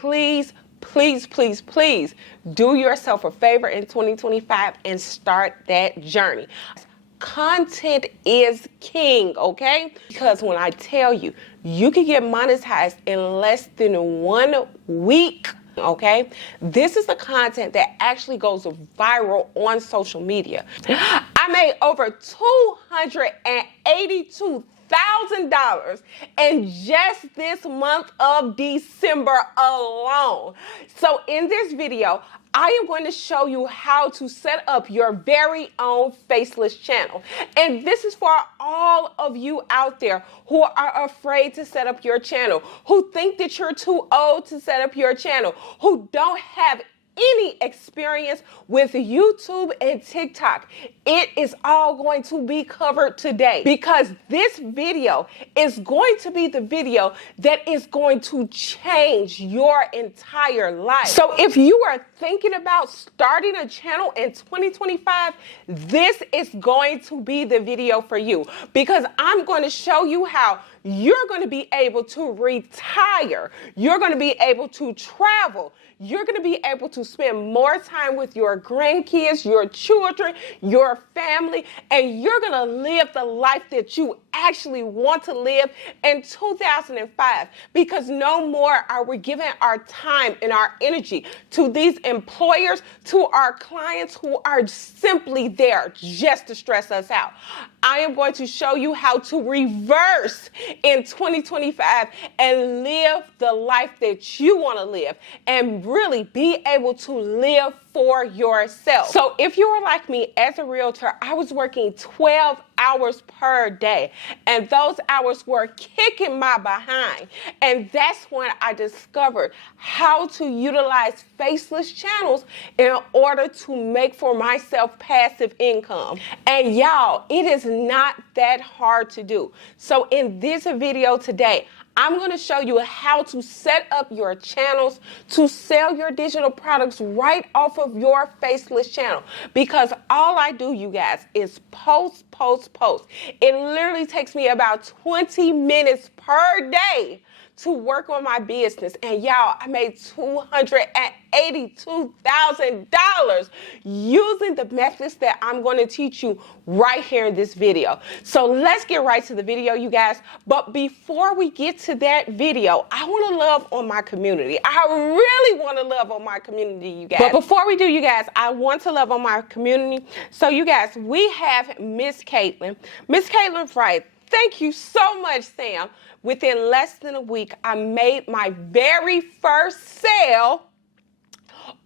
please, please, please, please do yourself a favor in 2025 and start that journey. Content is king, okay? Because when I tell you, you can get monetized in less than 1 week, okay? This is the content that actually goes viral on social media. I made over $282,000 in just this month of December alone. So in this video, I am going to show you how to set up your very own Faceless channel. And this is for all of you out there who are afraid to set up your channel, who think that you're too old to set up your channel, who don't have any experience with YouTube and TikTok. It is all going to be covered today because this video is going to be the video that is going to change your entire life. So if you are thinking about starting a channel in 2025, this is going to be the video for you because I'm going to show you how you're going to be able to retire. You're going to be able to travel. You're going to be able to spend more time with your grandkids, your children, your family, and you're going to live the life that you actually want to live in 2005 because no more are we giving our time and our energy to these employers, to our clients who are simply there just to stress us out. I am going to show you how to reverse in 2025 and live the life that you want to live and really be able to live for yourself. So if you were like me as a realtor, I was working 12 hours per day and those hours were kicking my behind. And that's when I discovered how to utilize Faceless channels in order to make for myself passive income. And y'all, it is not that hard to do. So in this video today, I'm going to show you how to set up your channels to sell your digital products right off of your Faceless channel. Because all I do, you guys, is post. It literally takes me about 20 minutes per day to work on my business. And y'all, I made $282,000 using the methods that I'm going to teach you right here in this video. So let's get right to the video, you guys. But before we get to that video, I want to love on my community. I really want to love on my community, you guys. But before we do, you guys, I want to love on my community. So you guys, we have Miss Caitlin. Miss Caitlin Fright. Thank you so much, Sam. Within less than a week, I made my very first sale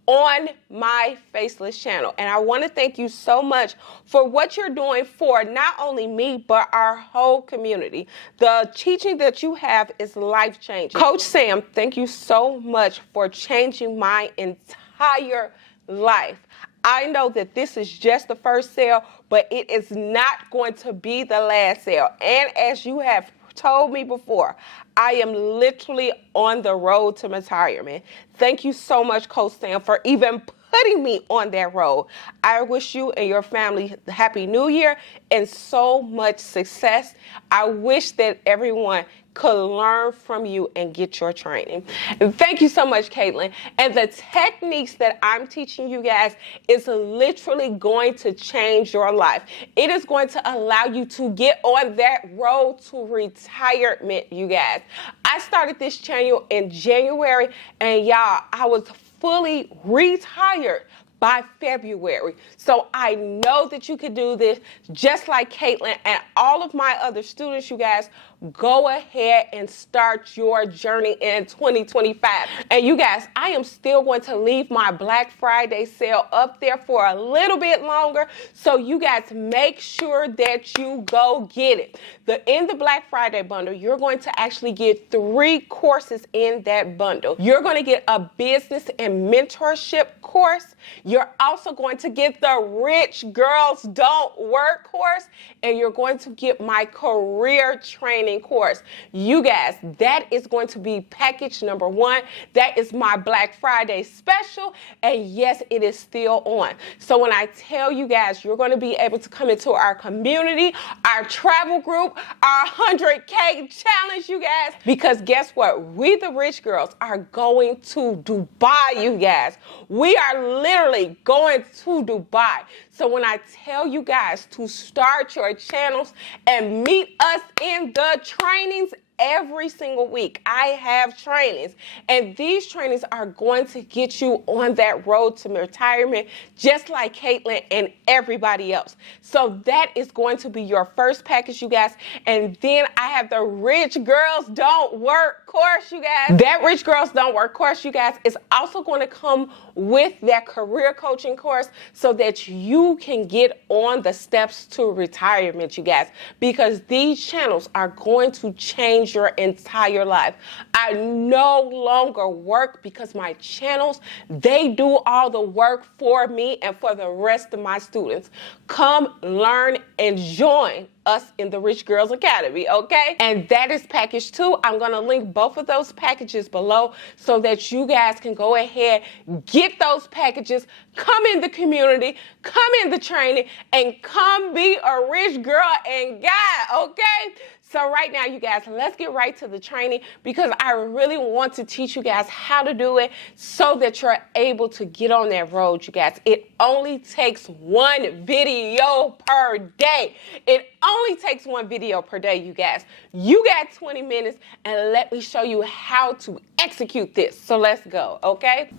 on my Faceless channel. And I want to thank you so much for what you're doing for not only me, but our whole community. The teaching that you have is life-changing. Coach Sam, thank you so much for changing my entire life. I know that this is just the first sale, but it is not going to be the last sale. And as you have told me before, I am literally on the road to retirement. Thank you so much, Coach Sam, for even putting me on that road. I wish you and your family a Happy New Year and so much success. I wish that everyone could learn from you and get your training. And thank you so much, Caitlin. And the techniques that I'm teaching you guys is literally going to change your life. It is going to allow you to get on that road to retirement, you guys. I started this channel in January, and y'all, I was fully retired by February. So I know that you can do this just like Caitlin and all of my other students, you guys. Go ahead and start your journey in 2025. And you guys, I am still going to leave my Black Friday sale up there for a little bit longer. So you guys make sure that you go get it. In the Black Friday bundle, you're going to actually get 3 courses in that bundle. You're going to get a business and mentorship course. You're also going to get the Rich Girls Don't Work course. And you're going to get my career training marketing course. You guys, that is going to be package number 1. That is my Black Friday special, and yes, it is still on. So when I tell you guys, you're going to be able to come into our community, our travel group, our 100K challenge, you guys, because guess what? We the rich girls are going to Dubai, you guys. We are literally going to Dubai. So when I tell you guys to start your channels and meet us in the trainings every single week, I have trainings, and these trainings are going to get you on that road to retirement, just like Caitlin and everybody else. So that is going to be your first package, you guys. And then I have the Rich Girls Don't Work course, you guys. That Rich Girls Don't Work course, you guys, is also going to come with that career coaching course so that you can get on the steps to retirement, you guys, because these channels are going to change your entire life. I no longer work because my channels, they do all the work for me and for the rest of my students. Come learn and join us in the Rich Girls Academy, okay? And that is package 2. I'm gonna link both of those packages below so that you guys can go ahead, get those packages, come in the community, come in the training, and come be a rich girl and guy, okay? So right now, you guys, let's get right to the training because I really want to teach you guys how to do it so that you're able to get on that road, you guys. It only takes 1 video per day. It only takes 1 video per day, you guys. You got 20 minutes, and let me show you how to execute this. So let's go, okay?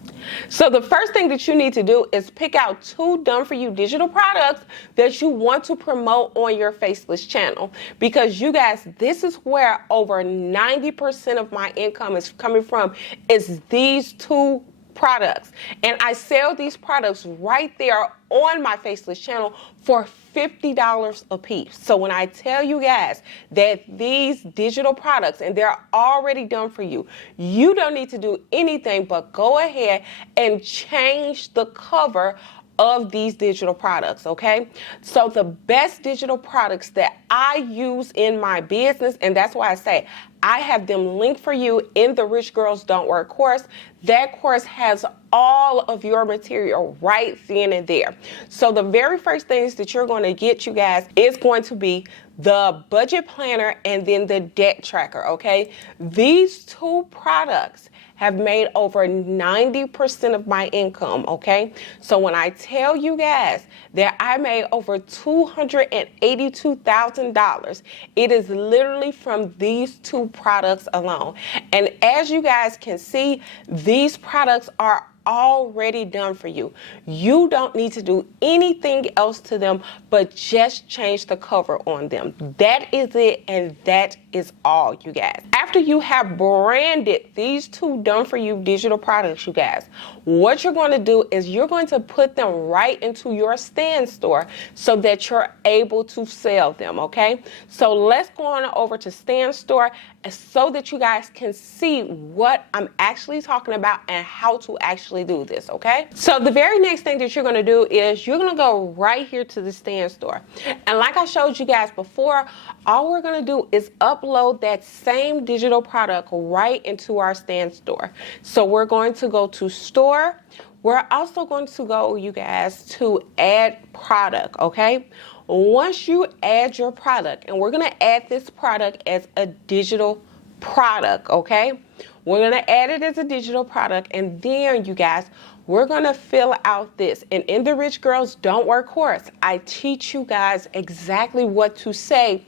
So the first thing that you need to do is pick out 2 done-for-you digital products that you want to promote on your Faceless channel, because you guys, this is where over 90% of my income is coming from, is these 2 products. And I sell these products right there on my Faceless channel for $50 a piece. So when I tell you guys that these digital products, and they're already done for you, you don't need to do anything but go ahead and change the cover of these digital products, okay? So the best digital products that I use in my business, and that's why I say I have them linked for you in the Rich Girls Don't Work course. That course has all of your material right then and there. So the very first things that you're going to get, you guys, is going to be the budget planner and then the debt tracker, okay? These 2 products have made over 90% of my income, okay? So when I tell you guys that I made over $282,000, it is literally from these 2 products alone. And as you guys can see, these products are already done for you. You don't need to do anything else to them but just change the cover on them. That is it, and that is all, you guys. After you have branded these 2 done for you digital products, you guys, what you're going to do is you're going to put them right into your stand store so that you're able to sell them, okay? So let's go on over to stand store so that you guys can see what I'm actually talking about and how to actually do this, okay? So the very next thing that you're gonna do is you're gonna go right here to the stand store. And like I showed you guys before, all we're gonna do is upload that same digital product right into our stand store. So we're going to go to store. We're also going to go, you guys, to add product, okay? Once you add your product, and we're gonna add this product as a digital product, okay? We're gonna add it as a digital product, and then, you guys, we're gonna fill out this. And in the Rich Girls Don't Work course, I teach you guys exactly what to say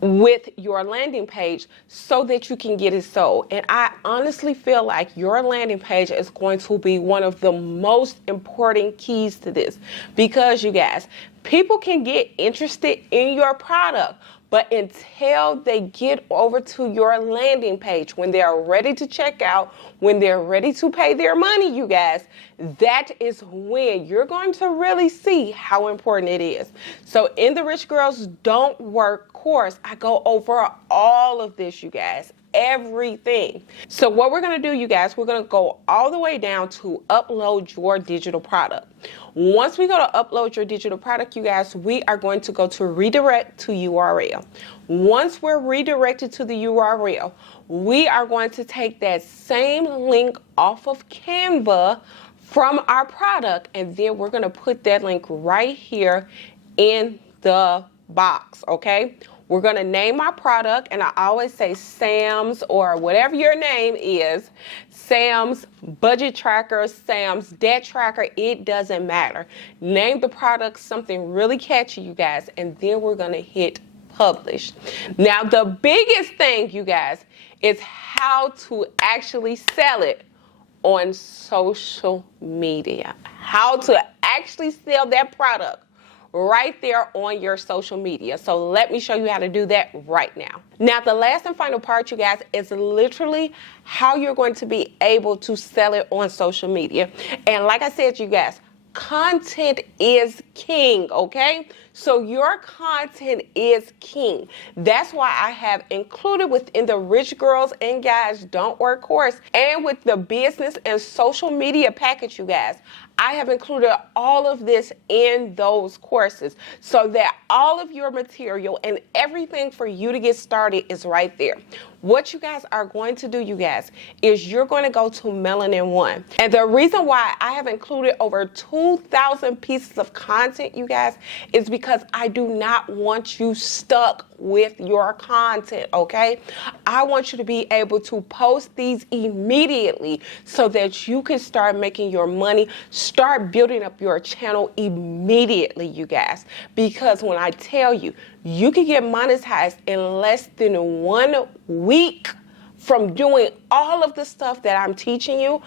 with your landing page so that you can get it sold. And I honestly feel like your landing page is going to be one of the most important keys to this, because you guys, people can get interested in your product, but until they get over to your landing page, when they're ready to check out, when they're ready to pay their money, you guys, that is when you're going to really see how important it is. So in the Rich Girls Don't Work course, I go over all of this, you guys. everything. So what we're going to do, you guys, we're going to go all the way down to upload your digital product. Once we go to upload your digital product, you guys, we are going to go to redirect to URL. Once we're redirected to the URL, we are going to take that same link off of Canva from our product, and then we're going to put that link right here in the box, okay? We're going to name our product, and I always say Sam's, or whatever your name is, Sam's Budget Tracker, Sam's Debt Tracker, it doesn't matter. Name the product something really catchy, you guys, and then we're going to hit publish. Now, the biggest thing, you guys, is how to actually sell it on social media. How to actually sell that product right there on your social media. So let me show you how to do that right now. Now, the last and final part, you guys, is literally how you're going to be able to sell it on social media. And like I said, you guys, content is king, okay? So your content is king. That's why I have included within the Rich Girls and Guys Don't Work course, and with the business and social media package, you guys, I have included all of this in those courses so that all of your material and everything for you to get started is right there. What you guys are going to do, you guys, is you're going to go to Melanin One. And the reason why I have included over 2,000 pieces of content, you guys, is because I do not want you stuck with your content, okay? I want you to be able to post these immediately so that you can start making your money, start building up your channel immediately, you guys. Because when I tell you, you can get monetized in less than 1 week from doing all of the stuff that I'm teaching you,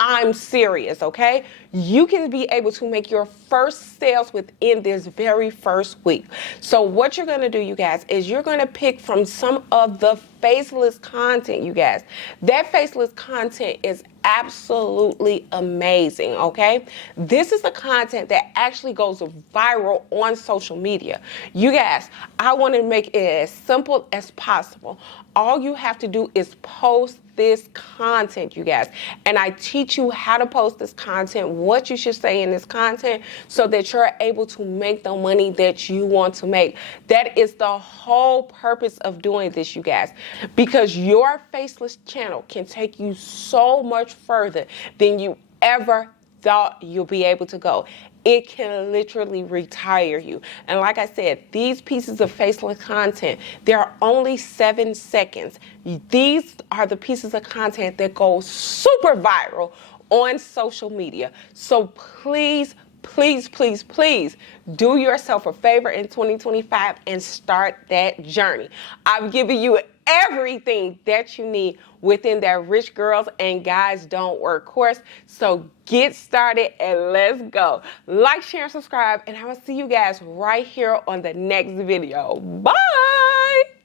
I'm serious, okay? You can be able to make your first sales within this very first week. So what you're gonna do, you guys, is you're gonna pick from some of the Faceless content, you guys. That Faceless content is absolutely amazing, okay? This is the content that actually goes viral on social media. You guys, I want to make it as simple as possible. All you have to do is post this content, you guys. And I teach you how to post this content, what you should say in this content, so that you're able to make the money that you want to make. That is the whole purpose of doing this, you guys, because your Faceless channel can take you so much further than you ever thought you'll be able to go. It can literally retire you. And like I said, these pieces of Faceless content, they're only 7 seconds. These are the pieces of content that go super viral on social media. So please, please, please, please do yourself a favor in 2025 and start that journey. I've given you everything that you need within that Rich Girls and Guys Don't Work course. So get started and let's go. Like, share, and subscribe, and I will see you guys right here on the next video. Bye.